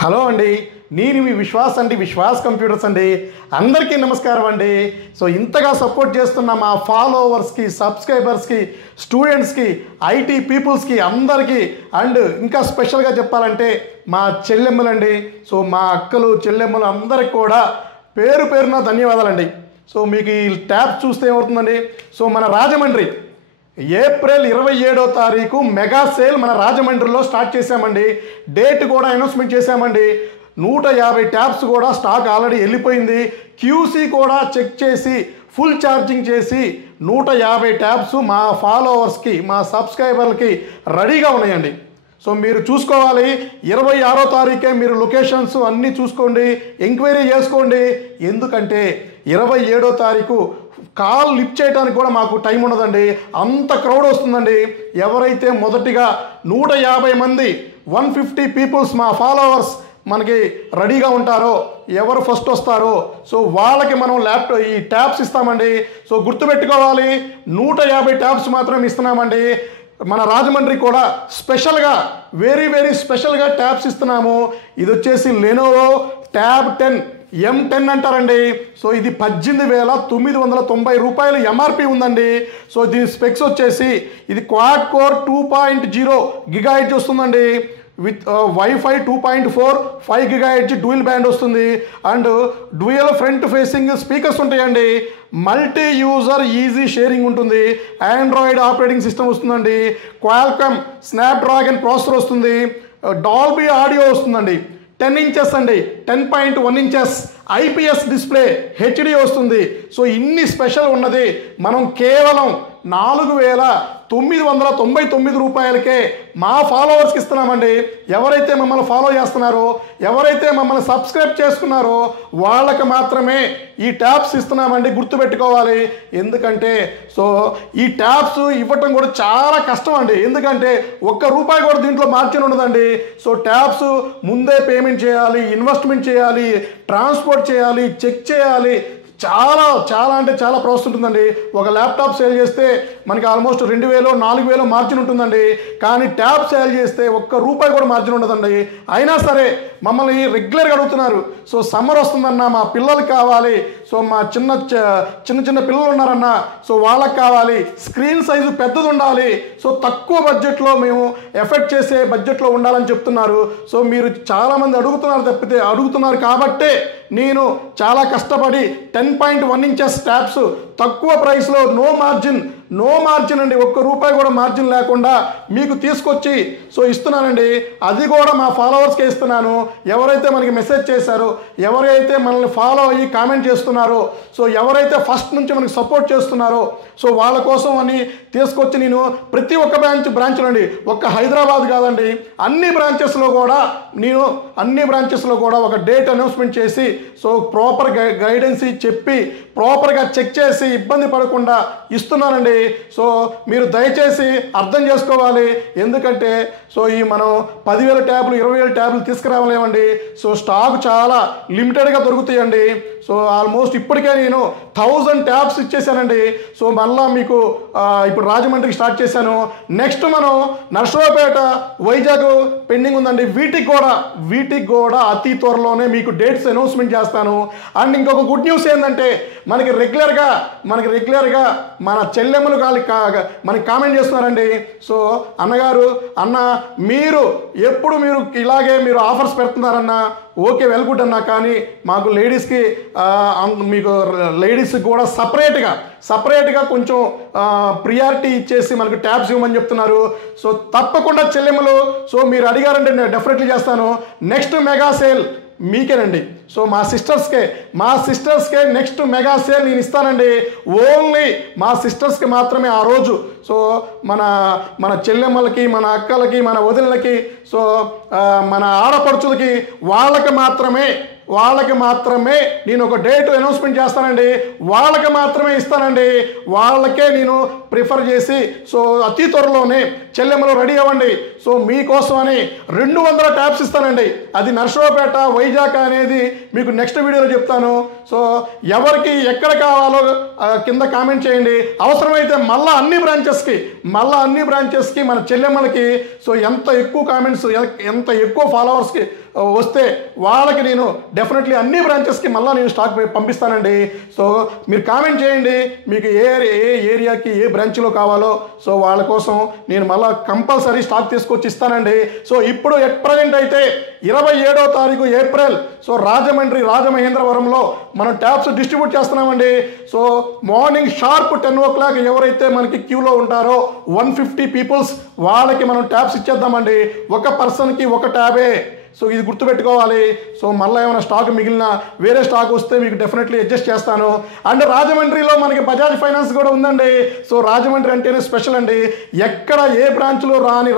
Hello అండి, నేను మీ విశ్వాస్ అండి, విశ్వాస్ కంప్యూటర్స్ అండి. అందరికీ నమస్కారం అండి. సో ఇంతగా సపోర్ట్ చేస్తున్న మా ఫాలోవర్స్కి, సబ్స్క్రైబర్స్కి, స్టూడెంట్స్కి, ఐటీ పీపుల్స్కి అందరికీ అండ్ ఇంకా స్పెషల్గా చెప్పాలంటే మా చెల్లెమ్మలండి. సో మా అక్కలు చెల్లెమ్మలు అందరికి కూడా పేరు పేరున ధన్యవాదాలండి. సో మీకు ఈ ట్యాబ్ చూస్తే ఏమవుతుందండి, సో మన రాజమండ్రి ఏప్రిల్ 27వ తారీఖు మెగా సేల్ మన రాజమండ్రిలో స్టార్ట్ చేశామండి. డేట్ కూడా అనౌన్స్మెంట్ చేశామండి. 150 ట్యాబ్స్ కూడా స్టాక్ ఆల్రెడీ వెళ్ళిపోయింది. క్యూసీ కూడా చెక్ చేసి ఫుల్ ఛార్జింగ్ చేసి 150 ట్యాబ్స్ మా ఫాలోవర్స్కి, మా సబ్స్క్రైబర్లకి రెడీగా ఉన్నాయండి. సో మీరు చూసుకోవాలి. 26వ తారీఖే మీరు లొకేషన్స్ అన్నీ చూసుకోండి, ఎంక్వైరీ చేసుకోండి. ఎందుకంటే 27వ తారీఖు కాల్ లిఫ్ట్ చేయడానికి కూడా మాకు టైం ఉండదండి, అంత క్రౌడ్ వస్తుందండి. ఎవరైతే మొదటిగా 150 మంది 150 పీపుల్స్ మా ఫాలోవర్స్ మనకి రెడీగా ఉంటారో, ఎవరు ఫస్ట్ వస్తారో సో వాళ్ళకి మనం ఈ ట్యాబ్స్ ఇస్తామండి. సో గుర్తుపెట్టుకోవాలి, 150 ట్యాబ్స్ మాత్రం ఇస్తున్నామండి. మన రాజమండ్రి కూడా స్పెషల్గా వెరీ స్పెషల్గా ట్యాబ్స్ ఇస్తున్నాము. ఇది వచ్చేసి లెనోవో ట్యాబ్ 10 M10 అంటారండి. సో ఇది 18,990 రూపాయలు ఎంఆర్పి ఉందండి. సో దీని స్పెక్స్ వచ్చేసి ఇది క్వాడ్ కోర్ 2.0 GHz వస్తుందండి. With wifi 2.4 5 GHz dual band వస్తుంది. And dual front facing speakers ఉంటాయండి. మల్టీ యూజర్ ఈజీ షేరింగ్ ఉంటుంది. ఆండ్రాయిడ్ ఆపరేటింగ్ సిస్టమ్ వస్తుందండి. క్వాల్కమ్ స్నాప్డ్రాగన్ ప్రాసెసర్ వస్తుంది. డాల్బీ ఆడియో వస్తుందండి. 10 ఇంచెస్ అండి, 10.1 ఇంచెస్ IPS డిస్ప్లే, HD వస్తుంది. సో ఇన్ని స్పెషల్ ఉన్నది మనం కేవలం 4,999 రూపాయలకే మా ఫాలోవర్స్కి ఇస్తున్నామండి. ఎవరైతే మమ్మల్ని ఫాలో చేస్తున్నారో, ఎవరైతే మమ్మల్ని సబ్స్క్రైబ్ చేసుకున్నారో వాళ్ళకి మాత్రమే ఈ ట్యాబ్స్ ఇస్తున్నామండి. గుర్తుపెట్టుకోవాలి. ఎందుకంటే సో ఈ ట్యాబ్స్ ఇవ్వటం కూడా చాలా కష్టం అండి. ఎందుకంటే రూపాయి కూడా దీంట్లో మార్జిన్ ఉండదండి. సో ట్యాబ్స్ ముందే పేమెంట్ చేయాలి, ఇన్వెస్ట్మెంట్ చేయాలి, ట్రాన్స్పోర్ట్ చేయాలి, చెక్ చేయాలి. చాలా అంటే చాలా ప్రాసెస్ ఉంటుందండి. ఒక ల్యాప్టాప్ సేల్ చేస్తే మనకి ఆల్మోస్ట్ 2,000 4,000 మార్జిన్ ఉంటుందండి. కానీ ట్యాబ్ సేల్ చేస్తే రూపాయి కూడా మార్జిన్ ఉండదండి. అయినా సరే మమ్మల్ని రెగ్యులర్గా అడుగుతున్నారు. సో సమ్మర్ వస్తుందన్నా, మా పిల్లలకి కావాలి, సో మా చిన్న పిల్లలు ఉన్నారన్నా, సో వాళ్ళకి కావాలి, స్క్రీన్ సైజు పెద్దది ఉండాలి, సో తక్కువ బడ్జెట్లో మేము ఎఫెక్ట్ చేసే బడ్జెట్లో ఉండాలని చెప్తున్నారు. సో మీరు చాలామంది అడుగుతున్నారు కాబట్టే నేను చాలా కష్టపడి 10.1 ఇంచెస్ ట్యాబ్స్ తక్కువ ప్రైస్లో నో మార్జిన్ అండి, రూపాయి కూడా మార్జిన్ లేకుండా మీకు తీసుకొచ్చి సో ఇస్తున్నానండి. అది కూడా మా ఫాలోవర్స్కే ఇస్తున్నాను. ఎవరైతే మనకి మెసేజ్ చేశారో, ఎవరైతే మనల్ని ఫాలో అయ్యి కామెంట్ చేస్తున్నారో, సో ఎవరైతే ఫస్ట్ నుంచి మనకి సపోర్ట్ చేస్తున్నారో సో వాళ్ళ కోసం అని తీసుకొచ్చి నేను ప్రతి ఒక్క బ్రాంచ్లో అండి, హైదరాబాద్ కాదండి, అన్ని బ్రాంచెస్లో కూడా ఒక డేట్ అనౌన్స్మెంట్ చేసి సో ప్రాపర్ గైడెన్స్ చెప్పి ప్రాపర్గా చెక్ చేసి ఇబ్బంది పడకుండా ఇస్తున్నానండి. సో మీరు దయచేసి అర్థం చేసుకోవాలి. ఎందుకంటే సో ఈ మనం 10,000 ట్యాబ్లు 20,000 ట్యాబ్లు తీసుకురావలేమండి. సో స్టాక్ చాలా లిమిటెడ్గా దొరుకుతాయండి. సో ఆల్మోస్ట్ ఇప్పటికే నేను 1000 ట్యాబ్స్ ఇచ్చేసానండి. సో మళ్ళీ మీకు ఇప్పుడు రాజమండ్రికి స్టార్ట్ చేశాను. నెక్స్ట్ మనం నర్సరావుపేట, వైజాగ్ పెండింగ్ ఉందండి. వీటికి కూడా అతి త్వరలోనే మీకు డేట్స్ అనౌన్స్మెంట్ చేస్తాను. అండ్ ఇంకొక గుడ్ న్యూస్ ఏంటంటే మనకి రెగ్యులర్గా మన చెల్లెమ్మలు మనకి కామెంట్ చేస్తున్నారండి. సో అన్న మీరు ఇలాగే మీరు ఆఫర్స్ పెడుతున్నారన్నా, ఓకే వెల్ గుడ్ అన్నా, కానీ మాకు మీకు లేడీస్కి కూడా సపరేట్గా కొంచెం ప్రియారిటీ ఇచ్చేసి మనకు ట్యాబ్స్ ఇవ్వమని చెప్తున్నారు. సో తప్పకుండా చెల్లెమ్మలు, సో మీరు అడిగారంటే నేను డెఫినెట్లీ చేస్తాను. నెక్స్ట్ మెగా సేల్ మీకేనండి. సో మా సిస్టర్స్కే నెక్స్ట్ మెగా సేల్ నేను ఇస్తానండి. ఓన్లీ మా సిస్టర్స్కి మాత్రమే ఆ రోజు. సో మన చెల్లెమ్మలకి, మన అక్కలకి, మన వదినలకి, సో మన ఆడపడుచులకి వాళ్ళకి మాత్రమే నేను ఒక డేట్ అనౌన్స్మెంట్ చేస్తానండి. వాళ్ళకి మాత్రమే ఇస్తానండి. వాళ్ళకే నేను ప్రిఫర్ చేసి సో అతి త్వరలోనే చెల్లెమ్మలు రెడీ అవ్వండి. సో మీకోసమని 200 ట్యాబ్స్ ఇస్తానండి. అది నర్సరావుపేట, వైజాగ్ అనేది మీకు నెక్స్ట్ వీడియోలో చెప్తాను. సో ఎవరికి ఎక్కడ కావాలో కింద కామెంట్ చేయండి. అవసరమైతే మళ్ళీ అన్ని బ్రాంచెస్కి మన చెల్లెమ్మలకి సో ఎంత ఎక్కువ కామెంట్స్, ఎంత ఎక్కువ ఫాలోవర్స్కి వస్తే వాళ్ళకి నేను డెఫినెట్లీ అన్ని బ్రాంచెస్కి మళ్ళీ నేను స్టాక్ పంపిస్తానండి. సో మీరు కామెంట్ చేయండి మీకు ఏ ఏరియాకి ఏ బ్రాంచ్లో కావాలో. సో వాళ్ళ కోసం నేను మళ్ళీ కంపల్సరీ స్టాక్ తీసుకొచ్చి ఇస్తానండి. సో ఇప్పుడు ఎట్ ప్రజెంట్ అయితే 27వ తారీఖు ఏప్రిల్ సో రాజమండ్రి రాజమహేంద్రవరంలో మనం ట్యాబ్స్ డిస్ట్రిబ్యూట్ చేస్తున్నామండి. సో మార్నింగ్ షార్ప్ 10 o'clock ఎవరైతే మనకి క్యూలో ఉంటారో 150 పీపుల్స్ వాళ్ళకి మనం ట్యాబ్స్ ఇచ్చేద్దామండి. ఒక పర్సన్కి ఒక ట్యాబే. సో ఇది గుర్తుపెట్టుకోవాలి. సో మళ్ళీ ఏమైనా స్టాక్ మిగిలిన వేరే స్టాక్ వస్తే మీకు డెఫినెట్లీ అడ్జస్ట్ చేస్తాను. అండ్ రాజమండ్రిలో మనకి బజాజ్ ఫైనాన్స్ కూడా ఉందండి. సో రాజమండ్రి అంటేనే స్పెషల్ అండి. ఎక్కడ ఏ బ్రాంచ్లో రాని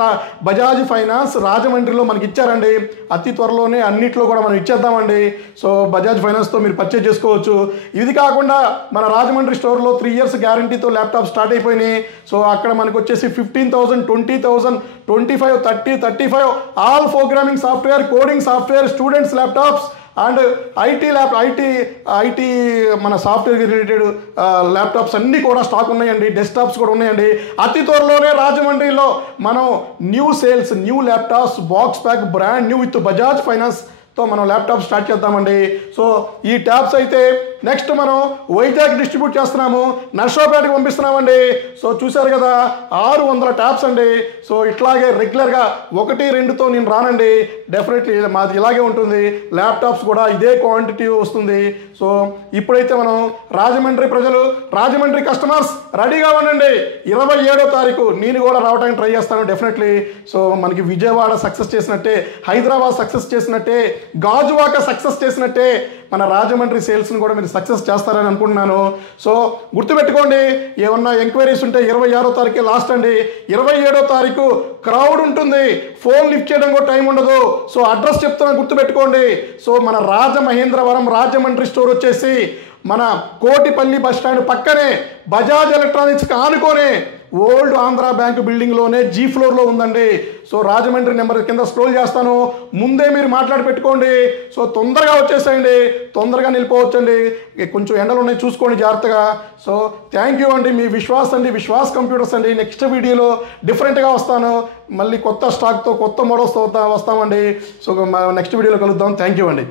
బజాజ్ ఫైనాన్స్ రాజమండ్రిలో మనకి ఇచ్చారండి. అతి త్వరలోనే అన్నిట్లో కూడా మనం ఇచ్చేద్దామండి. సో బజాజ్ ఫైనాన్స్తో మీరు పర్చేజ్ చేసుకోవచ్చు. ఇది కాకుండా మన రాజమండ్రి స్టోర్లో 3 years గ్యారంటీతో ల్యాప్టాప్ స్టార్ట్ అయిపోయినాయి. సో అక్కడ మనకు వచ్చేసి 15,000, 20,000, 25, 30, 35 all programming software, coding software, students laptops and IT మన సాఫ్ట్వేర్ రిలేటెడ్ ల్యాప్టాప్స్ అన్నీ కూడా స్టాక్ ఉన్నాయండి. డెస్క్టాప్స్ కూడా ఉన్నాయండి. అతి త్వరలోనే రాజమండ్రిలో మనం new sales, new laptops box pack brand new with Bajaj ఫైనాన్స్తో మనం ల్యాప్టాప్ స్టార్ట్ చేద్దామండి. సో ఈ ట్యాబ్స్ అయితే నెక్స్ట్ మనం వైజాగ్ డిస్ట్రిబ్యూట్ చేస్తున్నాము, నర్సరావుపేటకి పంపిస్తున్నామండి. సో చూశారు కదా 600 ట్యాబ్స్ అండి. సో ఇట్లాగే రెగ్యులర్గా 1-2తో నేను రానండి. డెఫినెట్లీ మాది ఇలాగే ఉంటుంది. ల్యాప్టాప్స్ కూడా ఇదే క్వాంటిటీ వస్తుంది. సో ఇప్పుడైతే మనం రాజమండ్రి ప్రజలు, రాజమండ్రి కస్టమర్స్ రెడీగా ఉండండి. 27వ తారీఖు నేను కూడా రావడానికి ట్రై చేస్తాను డెఫినెట్లీ. సో మనకి విజయవాడ సక్సెస్ చేసినట్టే, హైదరాబాద్ సక్సెస్ చేసినట్టే, గాజువాక సక్సెస్ చేసినట్టే మన రాజమండ్రి సేల్స్ని కూడా మీరు సక్సెస్ చేస్తారని అనుకుంటున్నాను. సో గుర్తుపెట్టుకోండి, ఏమన్నా ఎంక్వైరీస్ ఉంటే 26వ తారీఖు లాస్ట్ అండి. 27వ తారీఖు క్రౌడ్ ఉంటుంది, ఫోన్ లిఫ్ట్ చేయడం కూడా టైం ఉండదు. సో అడ్రస్ చెప్తున్నా గుర్తుపెట్టుకోండి. సో మన రాజమహేంద్రవరం రాజమండ్రి స్టోర్ వచ్చేసి మన కోటిపల్లి బస్ స్టాండ్ పక్కనే బజాజ్ ఎలక్ట్రానిక్స్కి ఆనుకోనే ఓల్డ్ ఆంధ్ర బ్యాంక్ బిల్డింగ్లోనే G ఫ్లోర్లో ఉందండి. సో రాజమండ్రి నెంబర్ కింద స్క్రోల్ చేస్తాను, ముందే మీరు మాట్లాడి పెట్టుకోండి. సో తొందరగా వచ్చేసేయండి, తొందరగా నిలిపోవచ్చండి. కొంచెం ఎండలు ఉన్నాయి చూసుకోండి జాగ్రత్తగా. సో థ్యాంక్ యూ అండి. మీ విశ్వాస్ అండి, విశ్వాస్ కంప్యూటర్స్ అండి. నెక్స్ట్ వీడియోలో డిఫరెంట్గా వస్తాను, మళ్ళీ కొత్త స్టాక్తో కొత్త మోడల్స్తో వస్తామండి. సో నెక్స్ట్ వీడియోలో కలుద్దాం. థ్యాంక్ యూ అండి.